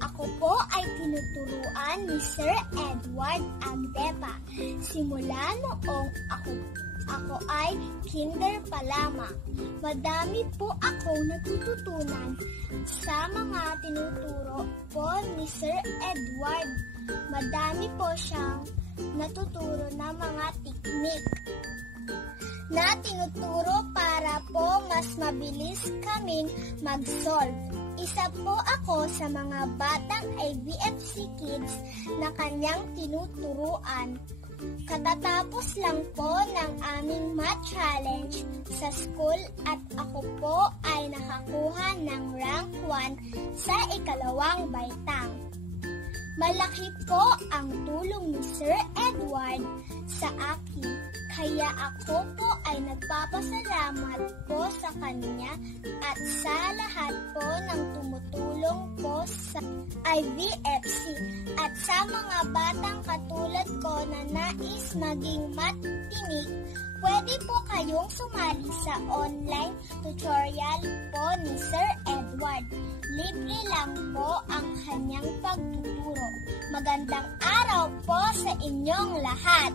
Ako po ay tinuturuan ni Sir Edward Agdepa. Simula noong ako ay kinder pa lamang. Madami po akong natututunan sa mga tinuturo po ni Sir Edward. Madami po siyang natuturo na mga teknik na tinuturo para po mas mabilis kaming mag-solve. Isa po ako sa mga batang IVFC kids na kanyang tinuturuan. Katatapos lang po ng aming math challenge sa school at ako po ay nakakuha ng rank 1 sa ikalawang baitang. Malaki po ang tulong ni Sir Edward sa akin, kaya ako po ay nagpapasalamat po sa kanya at sa lahat po ng tumutulong po sa IVFC at sa mga batang katulad ko na nais maging matinik. Pwede po kayong sumali sa online tutorial po ni Sir Edward. Libre lang po ang kanyang pagtuturo. Magandang araw po sa inyong lahat!